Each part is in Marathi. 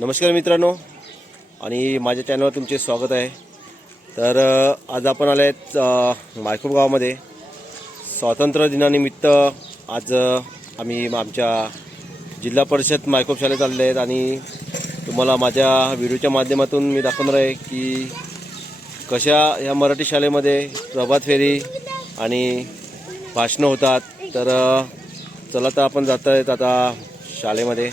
नमस्कार मित्रांनो. आणि माझ्या चॅनलवर तुमचे स्वागत आहे. तर आज आपण आले आहेत मायखूप गावामध्ये. स्वातंत्र्य दिनानिमित्त आज आम्ही आमच्या जिल्हा परिषद मायखूप शाळेत आलेले आहेत. आणि तुम्हाला माझ्या व्हिडिओच्या माध्यमातून मी दाखवणार आहे की कशा या मराठी शाळेमध्ये प्रभात फेरी आणि भाषणं होतात. तर चला तर आपण जात आहेत आता शाळेमध्ये.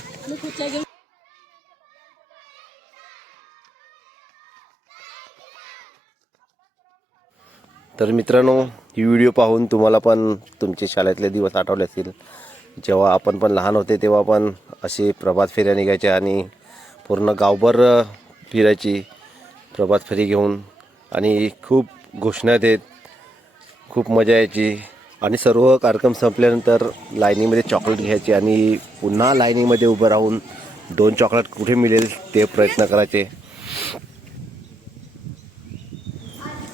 तर मित्रांनो ही व्हिडिओ पाहून तुम्हाला पण तुमचे शाळेतले दिवस आठवले असतील. जेव्हा आपण पण लहान होते तेव्हा पण असे प्रभात फेऱ्या निघायच्या आणि पूर्ण गावभर फिरायची प्रभात फेरी घेऊन आणि खूप घोषणा देत खूप मजा यायची आणि सर्व कार्यक्रम संपल्यानंतर लाईनीमध्ये चॉकलेट घ्यायची आणि पुन्हा लाईनीमध्ये उभं राहून दोन चॉकलेट कुठे मिळेल ते प्रयत्न करायचे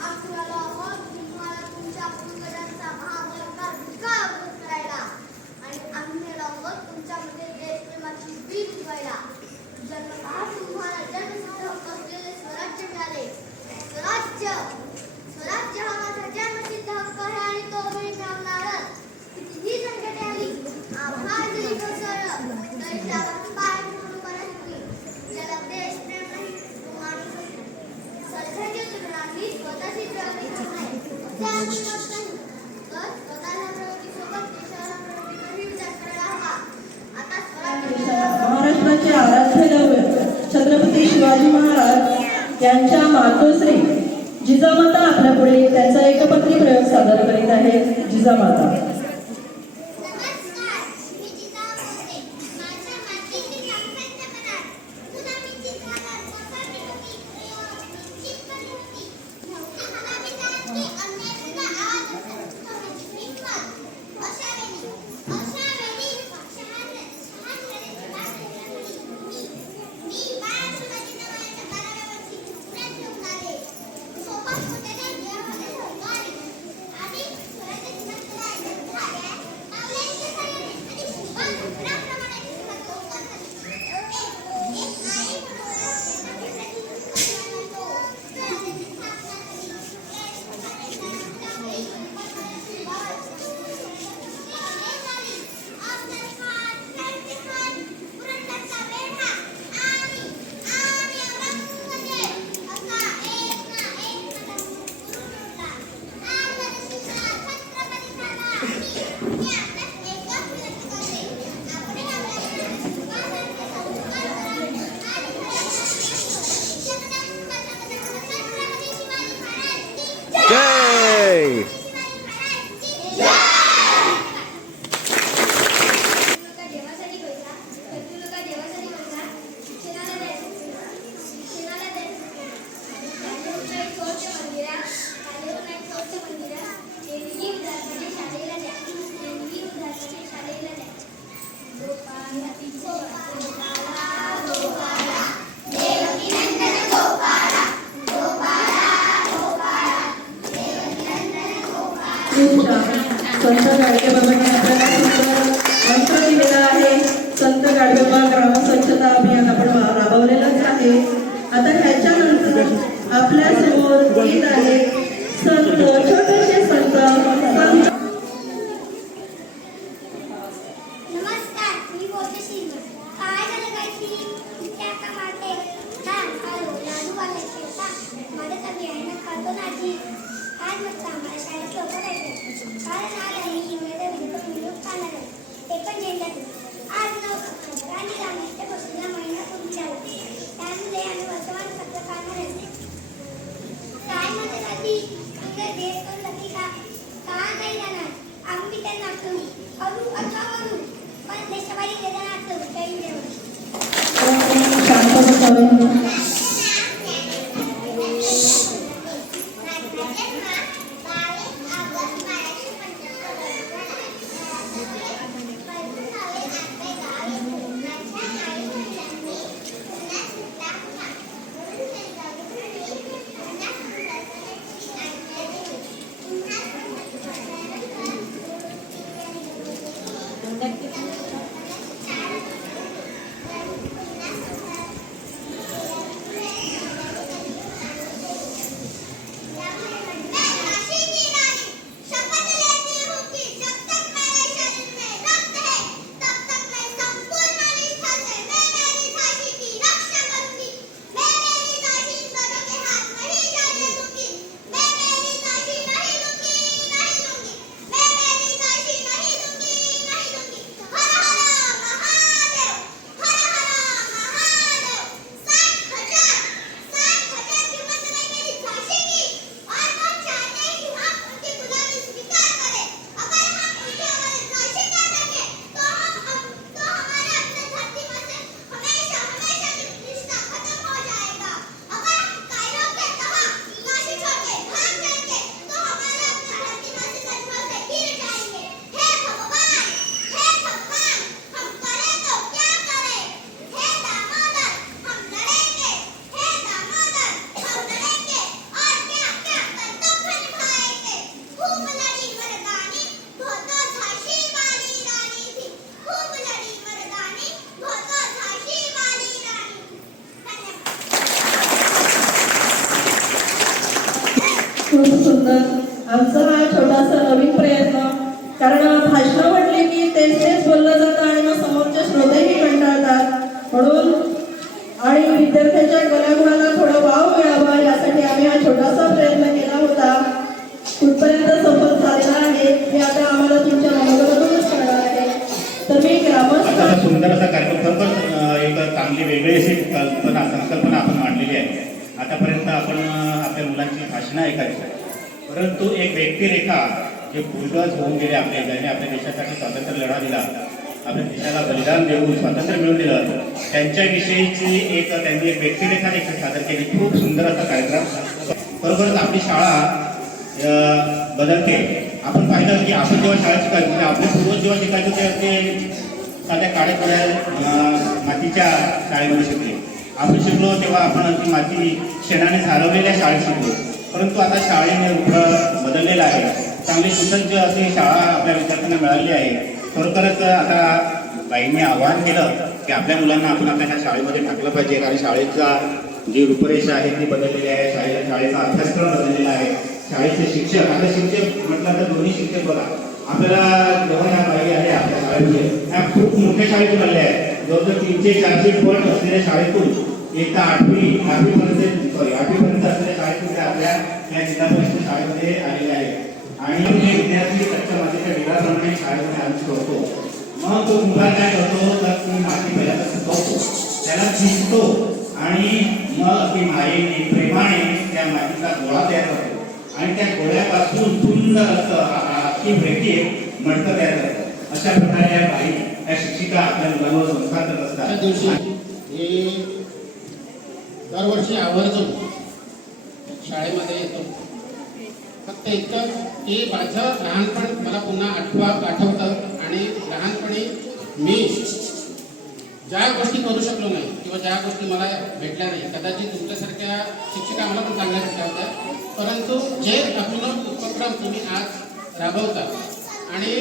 आपल्याला तुम्हाला तुमच्या पूर्वजांचा महाबळकर विकार करायला आणि आम्ही आहोत तुमच्यामध्ये देशप्रेमाची बीज उगवायला जन्मतः तुम्हाला जन्मसिद्ध हक्क असलेले स्वराज्य मिळाले स्वराज्य स्वराज्य हा माझा जन्मसिद्ध हक्क आहे आणि तो मी मिळवणारच कितीही संकटे आली आभार जरी कोसळलं तरी त्यावर पाय ठेवून उभा राहील मी ज्याला देशप्रेम नाही तो माणूसच नाही सध्याच्या तरुणांनी स्वतःची प्रगती करणे असे आम्ही मत नाही तर स्वतःच्या प्रगतीसोबत देशाला प्रगतीचाही विचार करायला हवा आता स्वराज्य महाराष्ट्राचे आराध्य छत्रपती शिवाजी महाराज यांच्या मातोश्री जिजामाता आपल्यापुढे त्यांचा एकपत्री प्रयोग सादर करीत आहेत. जिजामाता. संत गाडगेबाबांनी आपल्याला सुंदर मंत्र दिलेला आहे. संत गाडगेबा ग्राम स्वच्छता अभियान आपण राबवलेलंच आहे. आता ह्याच्यानंतर आपल्यासमोर गीत आहे संत छोटेसे संत যাবেন सुंदर. आमचा हा छोटासा नवीन प्रयत्न. कारण भाषण म्हटले की तेच तेच बोललं जातं आणि मग समोरचे श्रोतेही कंटाळतात. म्हणून आणि विद्यार्थ्यांच्या कलागुणाला थोडा वाव मिळावा यासाठी आम्ही हा छोटासा प्रयत्न केला होता. कुठपर्यंत सफल झालेला आहे हे आता आम्हाला तुमच्या मनोगतातूनच कळणार आहे. तर मी ग्रामस्थ सुंदर असा कार्यक्रम एक चांगली वेगळी अशी कल्पना संकल्पना आपण मांडलेली आहे. आतापर्यंत आपण आपल्या मुलांची भाषणं ऐकायची. परंतु एक व्यक्तिरेखा जे पूर्वज होऊन गेले आपल्या ज्यांनी आपल्या देशासाठी स्वातंत्र्य लढा दिला आपल्या देशाला बलिदान देऊन स्वातंत्र्य मिळवून दिलं त्यांच्याविषयीची एक त्यांनी एक व्यक्तिरेखा देखील सादर केली. खूप सुंदर असा कार्यक्रम. बरोबरच आपली शाळा बदलते आपण पाहिलं की आपण जेव्हा शाळा शिकायचो म्हणजे आपले पूर्वज जेव्हा शिकायचो तेव्हा ते साध्या काळ्या मातीच्या शाळेमध्ये शिकले. आपण शिकलो तेव्हा आपण ती माती शेणाने सारवलेल्या शाळेत शिकलो. परंतु आता शाळेने रूप बदललेलं आहे. चांगली सुसज्ज अशी शाळा आपल्या विद्यार्थ्यांना मिळाली आहे खरोखरच आता बाईंनी आवाहन केलं की आपल्या मुलांना आपण आपल्या ह्या शाळेमध्ये टाकलं पाहिजे. कारण शाळेचा जी रूपरेषा आहे ती बदललेली आहे. शाळेला शाळेचा अभ्यासक्रम बदललेला आहे. शाळेचे शिक्षक आता शिक्षक म्हटलं तर दोन्ही शिक्षक बघा. आपल्याला जेव्हा ह्या बाई आहे आपल्या शाळेमध्ये ह्या खूप मोठ्या शाळेतून आल्या आहेत. जवळजवळ तीनशे चारशे फट असलेल्या शाळेतून एक तर आठवी आठवीपर्यंत सॉरी आठवीपर्यंत असलेल्या या जिल्हा परिषद शाळेमध्ये आलेले आहेत. आणि हे विद्यार्थी कच्च्या मातीच्या विभागाप्रमाणे शाळेमध्ये आम्ही करतो मग तो मुलगा काय करतो? तर ती माती पहिल्यांदा सुकवतो. त्याला शिकतो आणि मग ती मायेने प्रेमाने त्या मातीचा गोळा तयार करतो. आणि त्या गोळ्यापासून सुंदर असं अख्खी भेटी मडकं तयार करतात अशा प्रकारे या बाई या शिक्षिका आपल्या मुलांवर संस्कार करत असतात. हे दरवर्षी आवर्जून शाळेमध्ये येतो. फक्त इतकं की माझं लहानपण मला पुन्हा आठवा आठवतं आणि लहानपणी मी ज्या गोष्टी करू शकलो नाही किंवा ज्या गोष्टी मला भेटल्या नाही कदाचित तुमच्यासारख्या शिक्षिका मला पण चांगल्या भेटल्या होत्या. परंतु जे अभिनव उपक्रम तुम्ही आज राबवता आणि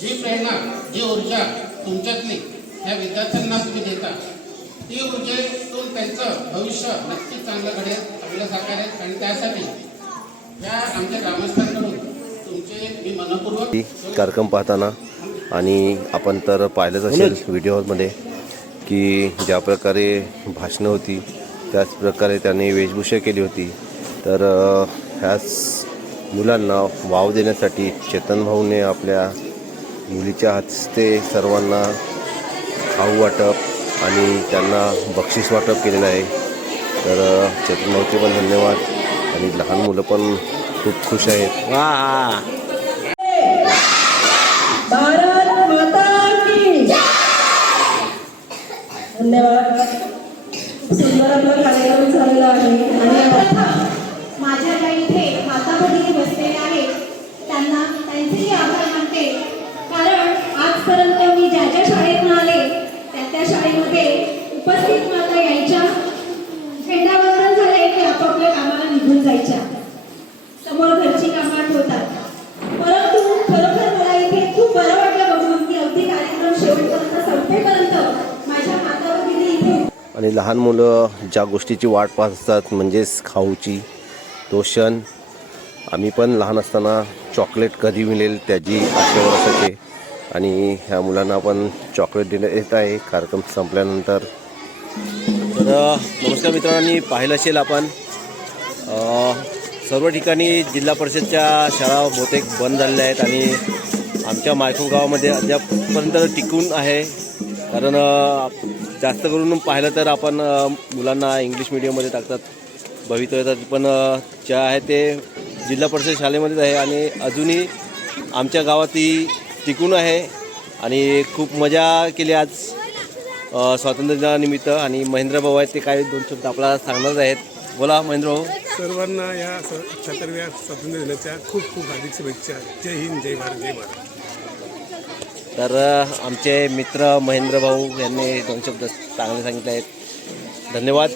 जी प्रेरणा जी ऊर्जा तुमच्यातली ह्या विद्यार्थ्यांना तुम्ही देता ती ऊर्जेतून त्यांचं भविष्य नक्कीच चांगलं घडेल. चांगलं साकार आहे आणि त्यासाठी या आमच्या ग्रामस्थांकडून तुमचे मी मनपूर्वक कार्यक्रम पाहताना आणि आपण तर पाहिलंच असेल व्हिडिओमध्ये की ज्या प्रकारे भाषणं होती त्याच प्रकारे त्यांनी वेशभूषा केली होती. तर ह्याच मुलांना वाव देण्यासाठी चेतन भाऊने आपल्या मुलीच्या हस्ते सर्वांना खाऊ वाटप आणि त्यांना बक्षीस वाटप केलेलं आहे. तर भाऊचे पण धन्यवाद. आणि लहान मुलं पण खूप खुश आहेत. वा भारत माता की धन्यवाद. सुंदर आपला कार्यक्रम झालेला आहे. आणि आता माझ्या ज्या इथे माता भगिनी बसलेल्या आहेत त्यांना त्यांचेही आभार मानते. कारण आजपर्यंत मी ज्या ज्या शाळेतून आले त्या त्या शाळेमध्ये उपस्थित माता यायच्या झाले की आपापल्या कामाला निघून जायच्या. समोर घरची कामं आठवतात. परंतु खरोखर मला इथे खूप बरं वाटलं बघून की अगदी कार्यक्रम शेवटपर्यंत संपेपर्यंत माझ्या माता भगिनी इथे. आणि लहान मुलं ज्या गोष्टीची वाट पाहत असतात म्हणजेच खाऊची तो क्षण आम्ही पण लहान असताना चॉकलेट कधी मिळेल त्याची आशेवर असायचे आणि ह्या मुलांना पण चॉकलेट देण्यात येत आहे. कार्यक्रम संपल्यानंतर तर नमस्कार मित्रांनी पाहिलं असेल आपण. सर्व ठिकाणी जिल्हा परिषदच्या शाळा बहुतेक बंद झालेल्या आहेत आणि आमच्या मायखूर गावामध्ये अद्यापपर्यंत टिकून आहे. कारण जास्त करून पाहिलं तर आपण मुलांना इंग्लिश मिडियममध्ये टाकतात भवितव्यात पण ज्या आहे ते जिल्हा परिषद शाळेमध्येच आहे आणि अजूनही आमच्या गावात ती टिकून आहे. आणि खूप मजा केली आज. स्वातंत्र्य दिनानिमित्त आणि महेंद्र भाऊ आहेत ते काही दोन शब्द आपल्याला सांगणार आहेत. बोला महेंद्र भाऊ. सर्वांना या स- छत्रव्या स्वातंत्र्य दिनाच्या खूप खूप हार्दिक शुभेच्छा. जय हिंद जय भारत जय भारत. तर आमचे मित्र महेंद्र भाऊ यांनी दोन शब्द चांगले सांगितले आहेत. धन्यवाद.